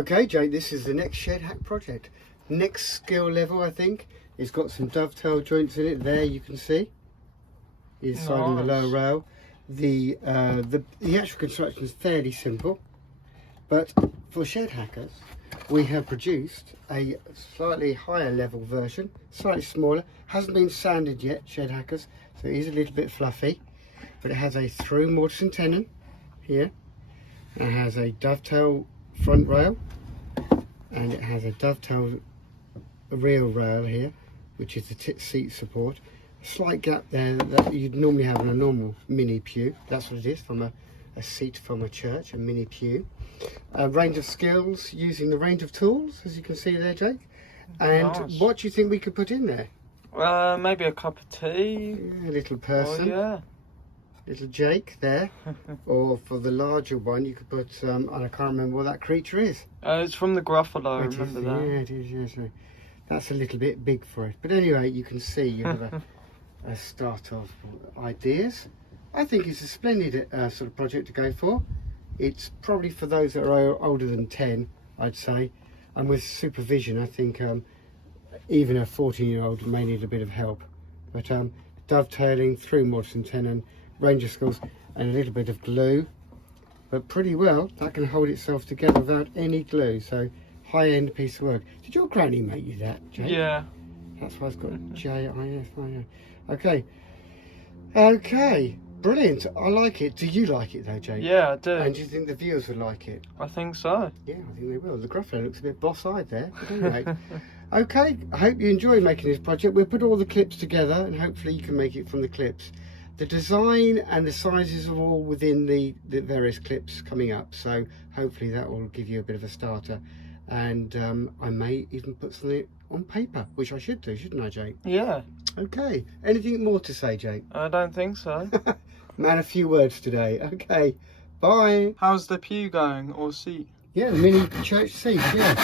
Okay, Jake, this is the next shed hack project. Next skill level, I think. It's got some dovetail joints in it. There you can see. Inside on the lower rail. The actual construction is fairly simple, but for shed hackers, we have produced a slightly higher level version, slightly smaller. Hasn't been sanded yet, shed hackers, so it is a little bit fluffy. But it has a through mortise and tenon here. It has a dovetail front rail, and it has a dovetail rear rail here, which is the seat support. A slight gap there that you'd normally have in a normal mini pew. That's what it is, from a seat from a church, a mini pew. A range of skills using the range of tools, as you can see there, Jake. And nice. What do you think we could put in there? Maybe a cup of tea. Yeah, a little person. Oh, yeah. Little Jake there. Or for the larger one, you could put, I can't remember what that creature is. It's from the Gruffalo, I remember that. Yeah, it is, yes. That's a little bit big for it. But anyway, you can see you have a start of ideas. I think it's a splendid sort of project to go for. It's probably for those that are older than 10, I'd say. And with supervision, I think even a 14-year-old may need a bit of help. But dovetailing through mortise and tenon, range of skills, and a little bit of glue. But pretty well, that can hold itself together without any glue. So high-end piece of work. Did your granny make you that, Jake? Yeah. That's why it's got J-I-S-I-O. Okay, brilliant. I like it. Do you like it though, Jake? Yeah, I do. And do you think the viewers would like it? I think so. Yeah, I think they will. The Gruffalo looks a bit boss-eyed there. But anyway, okay, I hope you enjoy making this project. We'll put all the clips together and hopefully you can make it from the clips. The design and the sizes are all within the various clips coming up, so hopefully that will give you a bit of a starter. And I may even put something on paper, which I should do, shouldn't I, Jake? Yeah. Okay, anything more to say, Jake? I don't think so. Man, a few words today. Okay, bye. How's the pew going, or seat? Yeah, the mini church seat, yeah.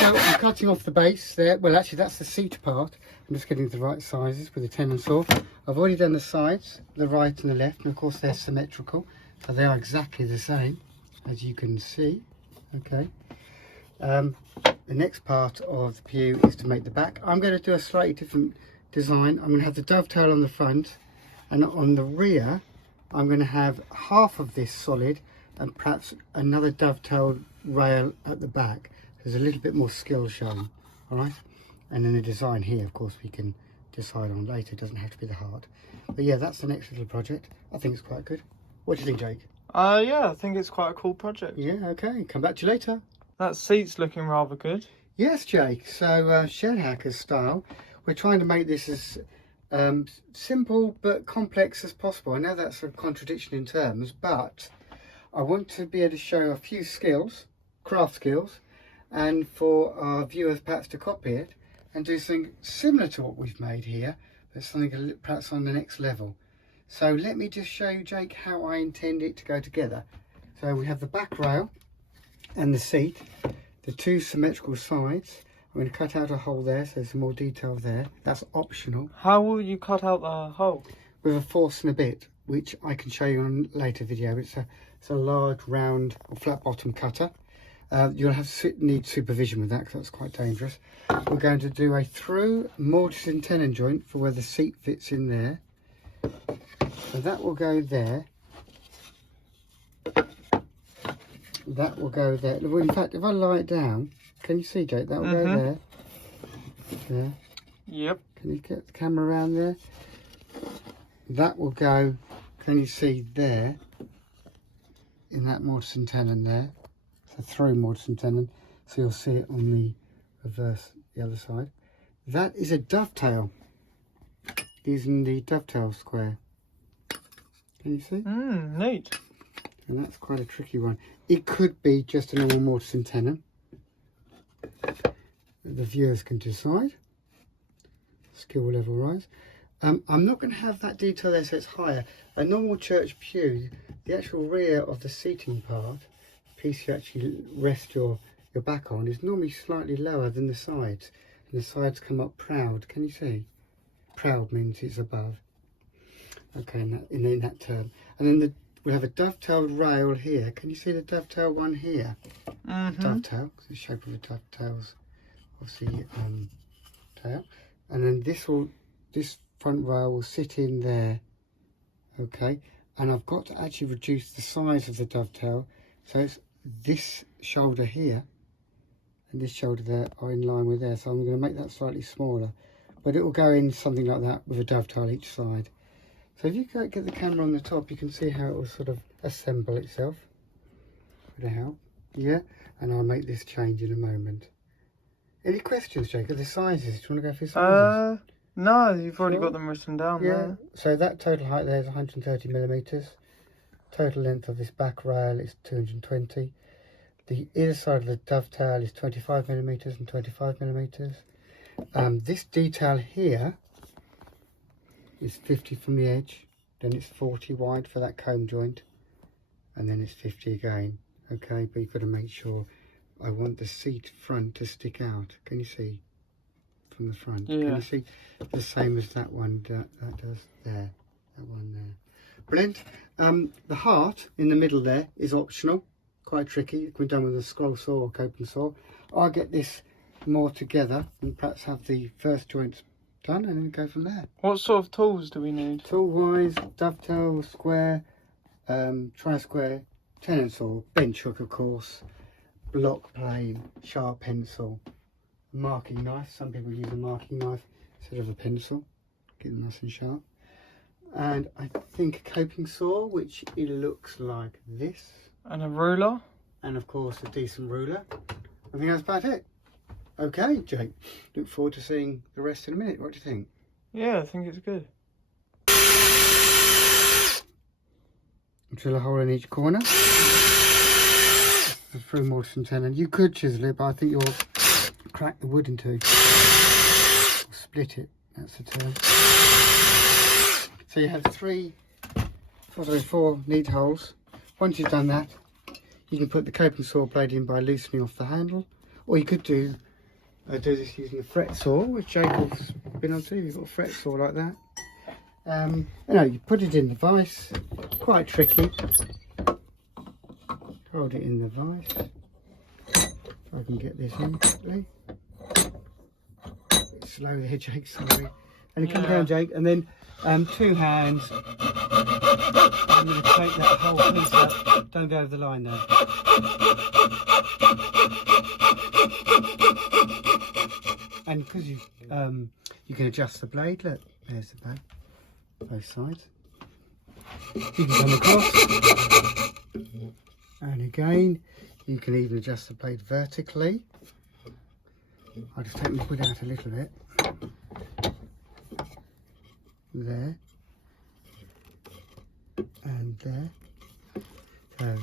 So I'm cutting off the base there. Well, actually, that's the seat part. I'm just getting the right sizes with a tenon saw. I've already done the sides, the right and the left, and of course they're symmetrical. So they are exactly the same, as you can see. Okay. The next part of the pew is to make the back. I'm going to do a slightly different design. I'm going to have the dovetail on the front, and on the rear I'm going to have half of this solid and perhaps another dovetail rail at the back. There's a little bit more skill shown. All right, and then the design here, of course, we can decide on later. It doesn't have to be the heart. But yeah, that's the next little project. I think it's quite good. What do you think, Jake? Yeah, I think it's quite a cool project. Yeah, okay, come back to you later. That seat's looking rather good. Yes, Jake, so shed hacker style, we're trying to make this as simple but complex as possible. I know that's a contradiction in terms, but I want to be able to show a few skills, craft skills, and for our viewers perhaps to copy it and do something similar to what we've made here, but something perhaps on the next level. So let me just show you, Jake, how I intend it to go together. So we have the back rail and the seat, the two symmetrical sides. I'm going to cut out a hole there, so there's some more detail there. That's optional. How will you cut out the hole? With a force and a bit, which I can show you on a later video. It's a large, round, or flat bottom cutter. You'll need supervision with that because that's quite dangerous. We're going to do a through mortise and tenon joint for where the seat fits in there. So that will go there. That will go there. Well, in fact, if I lie it down, can you see, Jake? That will go there. There. Yep. Can you get the camera around there? That will go, can you see there? In that mortise and tenon there. So through mortise and tenon. So you'll see it on the reverse, the other side. That is a dovetail. Using the dovetail square. Can you see? Neat. And that's quite a tricky one. It could be just a normal mortise and tenon. The viewers can decide. Skill level rise. I'm not going to have that detail there so it's higher. A normal church pew, the actual rear of the seating part, the piece you actually rest your back on, is normally slightly lower than the sides. And the sides come up proud. Can you see? Proud means it's above. Okay, in that term. And then the we'll have a dovetailed rail here. Can you see the dovetail one here? Dovetail, the shape of a dovetail's obviously tail. And then this front rail will sit in there. Okay, and I've got to actually reduce the size of the dovetail, so it's this shoulder here and this shoulder there are in line with there, so I'm going to make that slightly smaller, but it will go in something like that with a dovetail each side. So if you get the camera on the top, you can see how it will sort of assemble itself. Bit of help, yeah, and I'll make this change in a moment. Any questions, Jacob? The sizes, do you want to go through sizes? No, you've already got them written down there. So that total height there is 130 millimeters. Total length of this back rail is 220. The inner side of the dovetail is 25 millimeters and 25 millimeters. This detail here is 50 from the edge, then it's 40 wide for that comb joint, and then it's 50 again. Okay, but you've got to make sure, I want the seat front to stick out. Can you see? From the front. Yeah. Can you see the same as that one that does there, that one there. Brilliant. The heart in the middle there is optional, quite tricky. It can be done with a scroll saw or coping saw. I'll get this more together and perhaps have the first joints done and then go from there. What sort of tools do we need? Tool wise, dovetail, square, tri-square, tenon saw, bench hook of course, block plane, sharp pencil, marking knife. Some people use a marking knife instead of a pencil, get them nice and sharp. And I think a coping saw, which it looks like this. And a ruler. And of course a decent ruler. I think that's about it. Okay, Jake, look forward to seeing the rest in a minute. What do you think? Yeah, I think it's good. Drill a hole in each corner. Through mortise and tenon. You could chisel it, but I think you'll crack the wood in two. Or split it, that's the term. So you have four neat holes. Once you've done that, you can put the coping saw blade in by loosening off the handle, or you could do this using a fret saw, which Jacob's been on to. You've got a fret saw like that. You put it in the vise, quite tricky. Hold it in the vise. If I can get this in quickly. Slow there, Jake, sorry. And you come down, Jake, and then 2 hands. I'm going to take that whole piece up. Don't go over the line now. And because you can adjust the blade, look, there's the blade, both sides. You can come across. And again, you can even adjust the blade vertically. I'll just take the wood out a little bit. There. And there. So.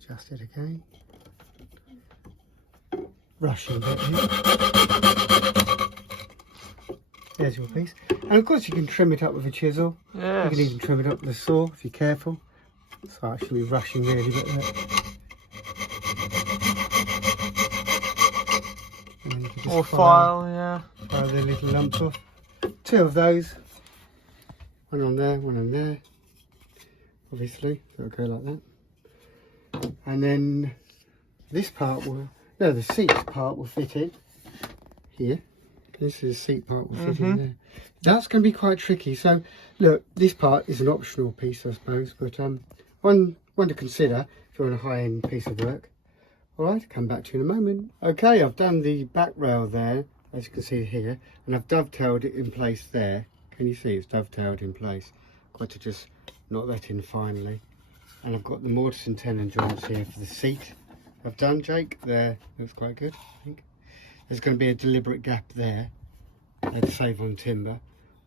Adjust it again. Rushing a bit here. There's your piece. And of course you can trim it up with a chisel. Yes. You can even trim it up with a saw if you're careful. So I should be rushing really, but or file, file the little lumps off. 2 of those. One on there, obviously, so it'll go like that. And then this part the seat part will fit in here. This is the seat part will fit in there. That's going to be quite tricky. So look, this part is an optional piece, I suppose, but one to consider if you're on a high-end piece of work. All right, come back to you in a moment. Okay, I've done the back rail there, as you can see here, and I've dovetailed it in place there. Can you see it's dovetailed in place? Got to just knot that in finally. And I've got the mortise and tenon joints here for the seat. I've done, Jake, there, looks quite good, I think. There's going to be a deliberate gap there to save on timber.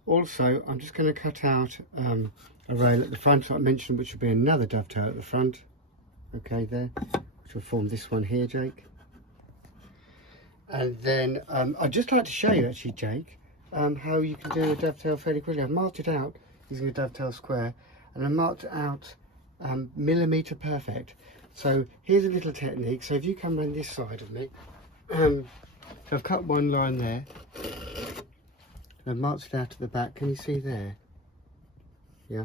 Also, I'm just going to cut out a rail at the front, like I mentioned, which will be another dovetail at the front. Okay, there, which will form this one here, Jake. And then I'd just like to show you, actually, Jake, how you can do a dovetail fairly quickly. I've marked it out using a dovetail square, and I marked it out millimetre perfect. So here's a little technique. So if you come around this side of me, so I've cut one line there, and I've marked it out to the back. Can you see there? Yeah.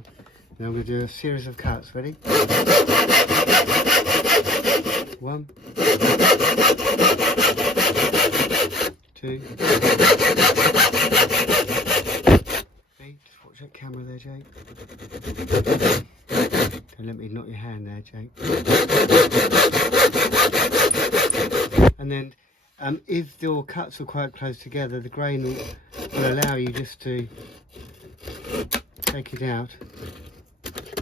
And I'm going to do a series of cuts. Ready? 1, 2, 3. Just watch that camera there, Jake. Don't let me knock your hand there, Jake. And then if your cuts are quite close together, the grain will allow you just to take it out.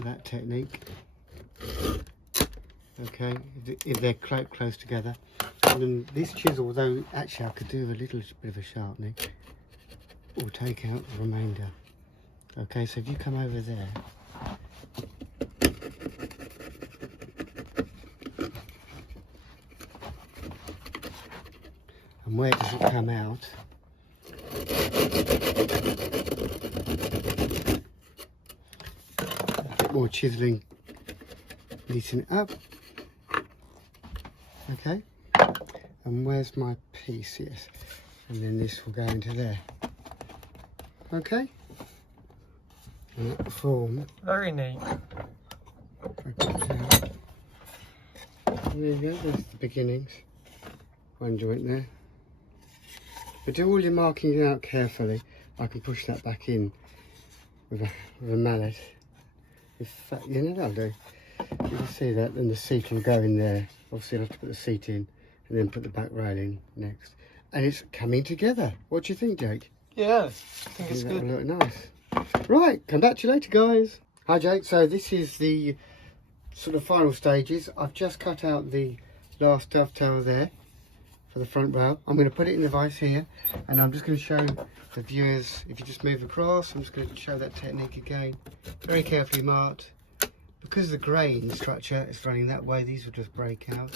That technique. Okay, if they're quite close together. And then this chisel, although actually I could do a little bit of a sharpening, will take out the remainder. Okay, so if you come over there, and where does it come out? A bit more chiseling, neaten it up. Okay, and where's my piece? Yes, and then this will go into there. Okay, and that form. Very neat. There you go, there's the beginnings. One joint there. But do all your markings out carefully. I can push that back in with a mallet. If that, you know, that'll do. You can see that, and the seat will go in there. Obviously, I'll have to put the seat in and then put the back railing next. And it's coming together. What do you think, Jake? Yeah, I think it's That'll good. look nice. Right, come back to you later, guys. Hi, Jake. So this is the sort of final stages. I've just cut out the last dovetail there for the front rail. I'm going to put it in the vise here, and I'm just going to show the viewers, if you just move across, I'm just going to show that technique again. Very carefully marked. Because the grain structure is running that way, these will just break out.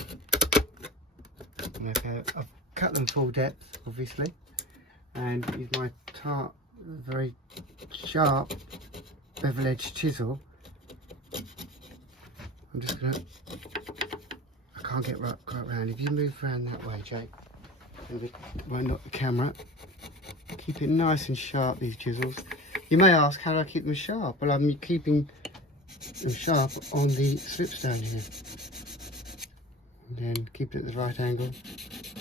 Okay, I've cut them full depth, obviously, and use my very sharp bevel edge chisel. I'm just going to, I can't get right round. If you move around that way, Jake, and it won't knock the camera. Keep it nice and sharp, these chisels. You may ask, how do I keep them sharp? Well, I'm keeping them sharp on the slipstone here. And then keep it at the right angle.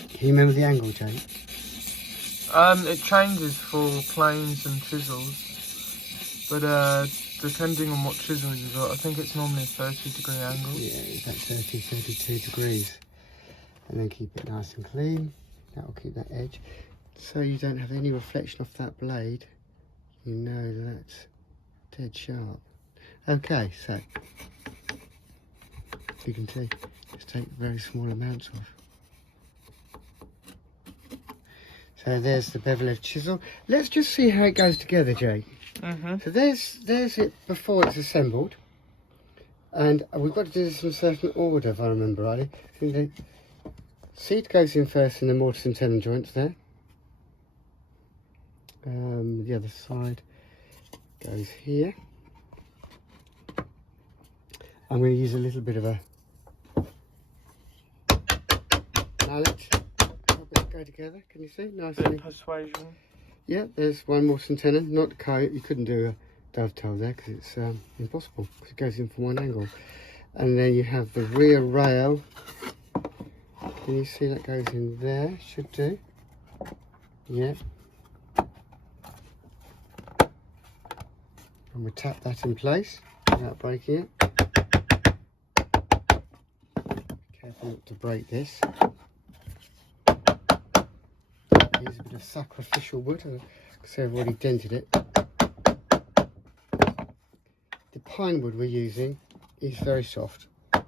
Can you remember the angle, Jake? It changes for planes and chisels, but depending on what chisel you've got, I think it's normally a 30-degree angle. Yeah, it's at 32 degrees. And then keep it nice and clean. That will keep that edge. So you don't have any reflection off that blade. You know that's dead sharp. Okay, so you can see, just take very small amounts off. So there's the bevel edge chisel. Let's just see how it goes together, Jake. So there's it before it's assembled, and we've got to do this in a certain order, if I remember rightly. The seat goes in first in the mortise and tenon joints there. The other side goes here. I'm going to use a little bit of a mallet. Help it go together. Can you see? Nicely. Persuasion. Yeah, there's one mortise and tenon. Not coat. You couldn't do a dovetail there because it's impossible, because it goes in from one angle. And then you have the rear rail. Can you see that goes in there? Should do. Yeah. And we'll tap that in place without breaking it. Careful not to break this. Here's a bit of sacrificial wood, because I've already dented it. The pine wood we're using is very soft. So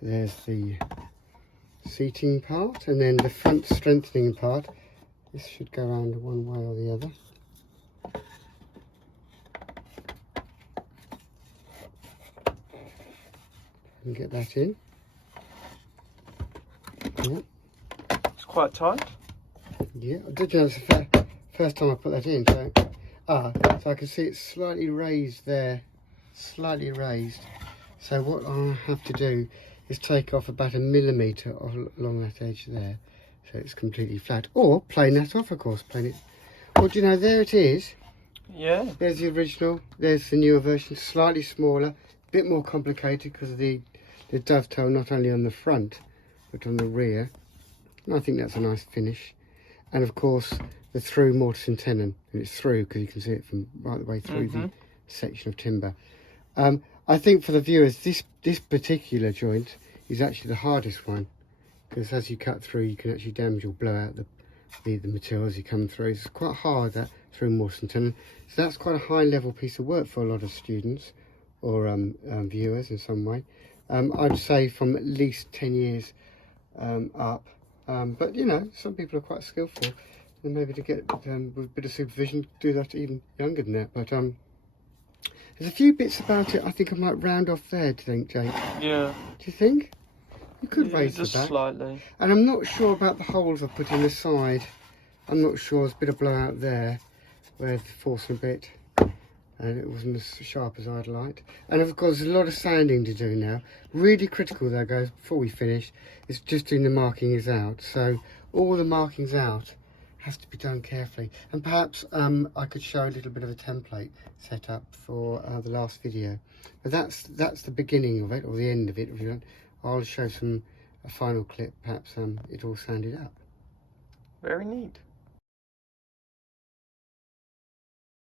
there's the seating part, and then the front strengthening part. This should go around one way or the other. And get that in. Yeah. It's quite tight. Yeah, I did know it's the first time I put that in, so So I can see it's slightly raised there, slightly raised. So what I'll have to do is take off about 1 millimetre along that edge there, so it's completely flat. Or plane that off, of course, plane it. Well, do you know, there it is. Yeah. There's the original, there's the newer version, slightly smaller, a bit more complicated because of the dovetail not only on the front, but on the rear. And I think that's a nice finish. And of course, the through mortise and tenon, and it's through because you can see it from right the way through the section of timber. I think for the viewers, this particular joint is actually the hardest one, because as you cut through, you can actually damage or blow out the material as you come through. It's quite hard, that through mortise and tenon. So that's quite a high level piece of work for a lot of students or viewers in some way. I'd say from at least 10 years up. But you know, some people are quite skillful, and maybe to get with a bit of supervision, do that even younger than that. But there's a few bits about it I think I might round off there. Do you think, Jake? Yeah. Do you think? You could Yeah, raise the just back. slightly. And I'm not sure about the holes I put in the side. I'm not sure. There's a bit of blowout there where it's forcing a bit, and it wasn't as sharp as I'd liked. And of course, there's a lot of sanding to do now. Really critical there, guys, before we finish, is just doing the markings out. So all the markings out has to be done carefully. And perhaps I could show a little bit of a template set up for the last video. But that's the beginning of it, or the end of it, if you want. I'll show a final clip, perhaps it all sanded up. Very neat.